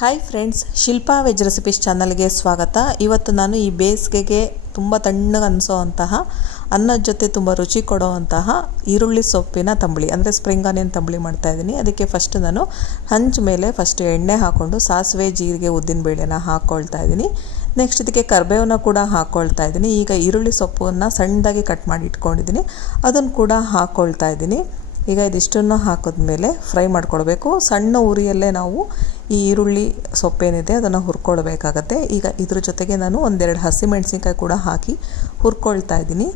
Hi friends, Shilpa veg recipes ಚಾನಲ್ಗೆ ಸ್ವಾಗತ. ಇವತ್ತು ನಾನು ಈ ಬೇಸಿಗೆಗೆ ತುಂಬ ತಣ್ಣಗೆ ಅನಿಸೋವಂತಹ ಅನ್ನದ ಜೊತೆ ತುಂಬ ರುಚಿ ಕೊಡೋವಂತಹ ಈರುಳ್ಳಿ ಸೊಪ್ಪಿನ ತಂಬಳಿ ಅಂದರೆ ಸ್ಪ್ರಿಂಗ್ ಆನಿಯನ್ ತಂಬಳಿ ಮಾಡ್ತಾಯಿದ್ದೀನಿ. ಅದಕ್ಕೆ ಫಸ್ಟ್ ನಾನು ಹಂಚು ಮೇಲೆ ಫಸ್ಟ್ ಎಣ್ಣೆ ಹಾಕ್ಕೊಂಡು ಸಾಸಿವೆ, ಜೀರಿಗೆ, ಉದ್ದಿನಬೇಳೆನ ಹಾಕ್ಕೊಳ್ತಾ ಇದ್ದೀನಿ. ನೆಕ್ಸ್ಟ್ ಇದಕ್ಕೆ ಕರಿಬೇವನ್ನ ಕೂಡ ಹಾಕ್ಕೊಳ್ತಾ ಇದ್ದೀನಿ. ಈಗ ಈರುಳ್ಳಿ ಸೊಪ್ಪನ್ನು ಸಣ್ಣದಾಗಿ ಕಟ್ ಮಾಡಿ ಇಟ್ಕೊಂಡಿದ್ದೀನಿ, ಅದನ್ನು ಕೂಡ ಹಾಕ್ಕೊಳ್ತಾ ಇದ್ದೀನಿ. ಈಗ ಇದಿಷ್ಟನ್ನು ಹಾಕಿದ್ಮೇಲೆ ಫ್ರೈ ಮಾಡ್ಕೊಳ್ಬೇಕು. ಸಣ್ಣ ಉರಿಯಲ್ಲೇ ನಾವು ಈ ಈರುಳ್ಳಿ ಸೊಪ್ಪೇನಿದೆ ಅದನ್ನು ಹುರ್ಕೊಳ್ಬೇಕಾಗತ್ತೆ. ಈಗ ಇದ್ರ ಜೊತೆಗೆ ನಾನು ಒಂದೆರಡು ಹಸಿಮೆಣಸಿನ್ಕಾಯಿ ಕೂಡ ಹಾಕಿ ಹುರ್ಕೊಳ್ತಾ ಇದ್ದೀನಿ.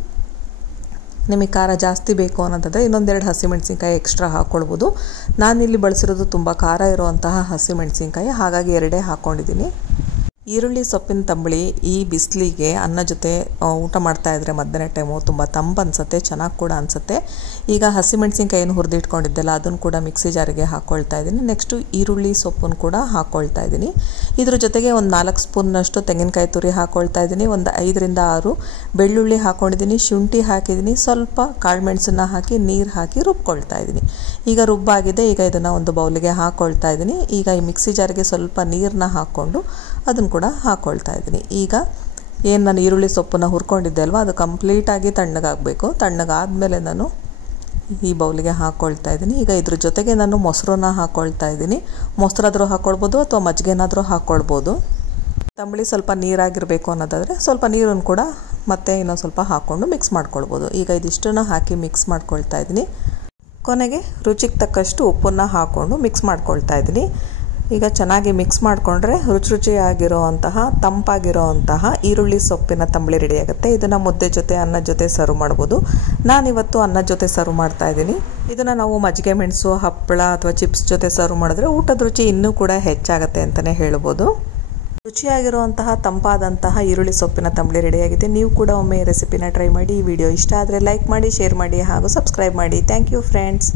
ನಿಮಗೆ ಖಾರ ಜಾಸ್ತಿ ಬೇಕು ಅನ್ನೋದಾದರೆ ಇನ್ನೊಂದೆರಡು ಹಸಿಮೆಣಸಿನ್ಕಾಯಿ ಎಕ್ಸ್ಟ್ರಾ ಹಾಕ್ಕೊಳ್ಬೋದು. ನಾನಿಲ್ಲಿ ಬಳಸಿರೋದು ತುಂಬ ಖಾರ ಇರುವಂತಹ ಹಸಿಮೆಣಸಿನ್ಕಾಯಿ, ಹಾಗಾಗಿ ಎರಡೇ ಹಾಕ್ಕೊಂಡಿದ್ದೀನಿ. ಈರುಳ್ಳಿ ಸೊಪ್ಪಿನ ತಂಬಳಿ ಈ ಬಿಸಿಲಿಗೆ ಅನ್ನ ಜೊತೆ ಊಟ ಮಾಡ್ತಾಯಿದ್ರೆ ಮಧ್ಯಾಹ್ನ ಟೈಮು ತುಂಬ ತಂಪು ಅನಿಸುತ್ತೆ, ಚೆನ್ನಾಗಿ ಕೂಡ ಅನಿಸುತ್ತೆ. ಈಗ ಹಸಿಮೆಣಸಿನ್ಕಾಯಿ ಏನು ಹುರಿದಿಟ್ಕೊಂಡಿದ್ದೆಲ್ಲ ಅದನ್ನು ಕೂಡ ಮಿಕ್ಸಿ ಜಾರಿಗೆ ಹಾಕ್ಕೊಳ್ತಾ ಇದ್ದೀನಿ. ನೆಕ್ಸ್ಟು ಈರುಳ್ಳಿ ಸೊಪ್ಪನ್ನು ಕೂಡ ಹಾಕ್ಕೊಳ್ತಾ ಇದ್ದೀನಿ. ಇದ್ರ ಜೊತೆಗೆ ಒಂದು 4 ಸ್ಪೂನ್ನಷ್ಟು ತೆಂಗಿನಕಾಯಿ ತುರಿ ಹಾಕ್ಕೊಳ್ತಾ ಇದ್ದೀನಿ. ಒಂದು 5 ರಿಂದ 6 ಬೆಳ್ಳುಳ್ಳಿ ಹಾಕ್ಕೊಂಡಿದ್ದೀನಿ, ಶುಂಠಿ ಹಾಕಿದ್ದೀನಿ, ಸ್ವಲ್ಪ ಕಾಳುಮೆಣಸನ್ನು ಹಾಕಿ ನೀರು ಹಾಕಿ ರುಬ್ಕೊಳ್ತಾ ಇದ್ದೀನಿ. ಈಗ ರುಬ್ಬಾಗಿದೆ. ಈಗ ಇದನ್ನು ಒಂದು ಬೌಲಿಗೆ ಹಾಕ್ಕೊಳ್ತಾ ಇದ್ದೀನಿ. ಈಗ ಈ ಮಿಕ್ಸಿ ಜಾರಿಗೆ ಸ್ವಲ್ಪ ನೀರನ್ನ ಹಾಕ್ಕೊಂಡು ಅದನ್ನು ಕೂಡ ಹಾಕ್ಕೊಳ್ತಾ ಇದ್ದೀನಿ. ಈಗ ಏನು ನಾನು ಈರುಳ್ಳಿ ಸೊಪ್ಪನ್ನು ಹುರ್ಕೊಂಡಿದ್ದೆ ಅಲ್ವಾ, ಅದು ಕಂಪ್ಲೀಟಾಗಿ ತಣ್ಣಗಾಗಬೇಕು. ತಣ್ಣಗಾದಮೇಲೆ ನಾನು ಈ ಬೌಲಿಗೆ ಹಾಕ್ಕೊಳ್ತಾ ಇದ್ದೀನಿ. ಈಗ ಇದ್ರ ಜೊತೆಗೆ ನಾನು ಮೊಸರನ್ನ ಹಾಕ್ಕೊಳ್ತಾ ಇದ್ದೀನಿ. ಮೊಸರಾದರೂ ಹಾಕ್ಕೊಳ್ಬೋದು ಅಥವಾ ಮಜ್ಜಿಗೆನಾದರೂ ಹಾಕ್ಕೊಳ್ಬೋದು. ತಂಬಳಿ ಸ್ವಲ್ಪ ನೀರಾಗಿರಬೇಕು ಅನ್ನೋದಾದರೆ ಸ್ವಲ್ಪ ನೀರನ್ನು ಕೂಡ ಮತ್ತೆ ಇನ್ನೊಂದು ಸ್ವಲ್ಪ ಹಾಕ್ಕೊಂಡು ಮಿಕ್ಸ್ ಮಾಡ್ಕೊಳ್ಬೋದು. ಈಗ ಇದಿಷ್ಟನ್ನು ಹಾಕಿ ಮಿಕ್ಸ್ ಮಾಡ್ಕೊಳ್ತಾ ಇದ್ದೀನಿ. ಕೊನೆಗೆ ರುಚಿಗೆ ತಕ್ಕಷ್ಟು ಉಪ್ಪನ್ನು ಹಾಕ್ಕೊಂಡು ಮಿಕ್ಸ್ ಮಾಡ್ಕೊಳ್ತಾ ಇದ್ದೀನಿ. ಈಗ ಚೆನ್ನಾಗಿ ಮಿಕ್ಸ್ ಮಾಡಿಕೊಂಡ್ರೆ ರುಚಿಯಾಗಿರೋವಂತಹ ತಂಪಾಗಿರೋವಂತಹ ಈರುಳ್ಳಿ ಸೊಪ್ಪಿನ ತಂಬಳಿ ರೆಡಿಯಾಗುತ್ತೆ. ಇದನ್ನು ಮುದ್ದೆ ಜೊತೆ ಅನ್ನದ ಜೊತೆ ಸರ್ವ್ ಮಾಡ್ಬೋದು. ನಾನಿವತ್ತು ಅನ್ನದ ಜೊತೆ ಸರ್ವ್ ಮಾಡ್ತಾ ಇದ್ದೀನಿ. ಇದನ್ನು ನಾವು ಮಜ್ಜಿಗೆ ಮೆಣಸು, ಹಪ್ಪಳ ಅಥವಾ ಚಿಪ್ಸ್ ಜೊತೆ ಸರ್ವ್ ಮಾಡಿದ್ರೆ ಊಟದ ರುಚಿ ಇನ್ನೂ ಕೂಡ ಹೆಚ್ಚಾಗುತ್ತೆ ಅಂತಲೇ ಹೇಳ್ಬೋದು. ರುಚಿಯಾಗಿರುವಂತಹ ತಂಪಾದಂತಹ ಈರುಳ್ಳಿ ಸೊಪ್ಪಿನ ತಂಬಳಿ ರೆಡಿಯಾಗಿದೆ. ನೀವು ಕೂಡ ಒಮ್ಮೆ ರೆಸಿಪಿನ ಟ್ರೈ ಮಾಡಿ. ಈ ವಿಡಿಯೋ ಇಷ್ಟ ಆದರೆ ಲೈಕ್ ಮಾಡಿ, ಶೇರ್ ಮಾಡಿ ಹಾಗೂ ಸಬ್ಸ್ಕ್ರೈಬ್ ಮಾಡಿ. Thank you friends.